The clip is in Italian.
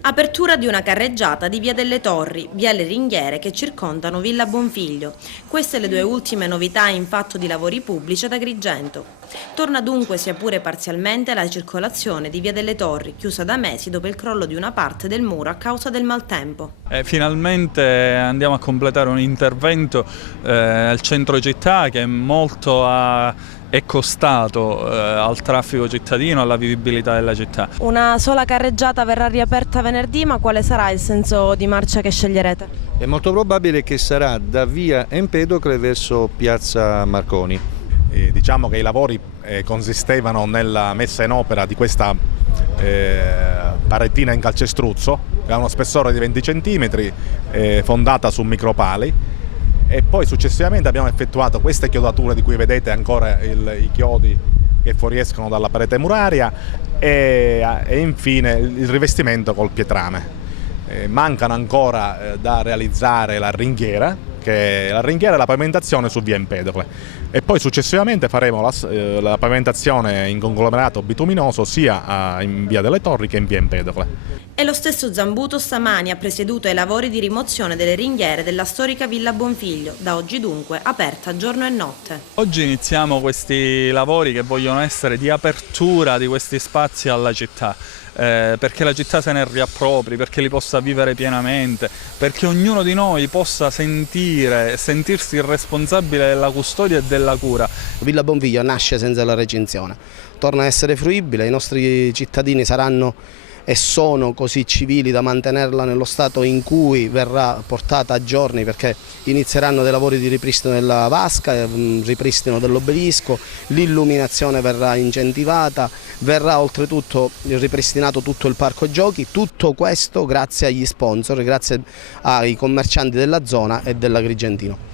Apertura di una carreggiata di Via delle Torri, viale ringhiere che circondano Villa Bonfiglio. Queste le due ultime novità in fatto di lavori pubblici ad Agrigento. Torna dunque, sia pure parzialmente, la circolazione di Via delle Torri, chiusa da mesi dopo il crollo di una parte del muro a causa del maltempo. Finalmente andiamo a completare un intervento al centro città che è costato al traffico cittadino, alla vivibilità della città. Una sola carreggiata verrà riaperta venerdì, ma quale sarà il senso di marcia che sceglierete? È molto probabile che sarà da via Empedocle verso piazza Marconi. Diciamo che i lavori consistevano nella messa in opera di questa parettina in calcestruzzo, che ha uno spessore di 20 cm, fondata su micropali, e poi successivamente abbiamo effettuato queste chiodature di cui vedete ancora i chiodi che fuoriescono dalla parete muraria e infine il rivestimento col pietrame. Mancano ancora da realizzare la ringhiera e la pavimentazione su via Empedocle, e poi successivamente faremo la pavimentazione in conglomerato bituminoso sia in via delle Torri che in via Empedocle. E lo stesso Zambuto stamani ha presieduto i lavori di rimozione delle ringhiere della storica Villa Bonfiglio, da oggi dunque aperta giorno e notte. Oggi iniziamo questi lavori che vogliono essere di apertura di questi spazi alla città, perché la città se ne riappropri, perché li possa vivere pienamente, perché ognuno di noi possa sentirsi responsabile della custodia e della cura. Villa Bonfiglio nasce senza la recinzione, torna a essere fruibile, i nostri cittadini saranno e sono così civili da mantenerla nello stato in cui verrà portata a giorni, perché inizieranno dei lavori di ripristino della vasca, ripristino dell'obelisco, l'illuminazione verrà incentivata, verrà oltretutto ripristinato tutto il parco giochi, tutto questo grazie agli sponsor, grazie ai commercianti della zona e dell'Agrigentino.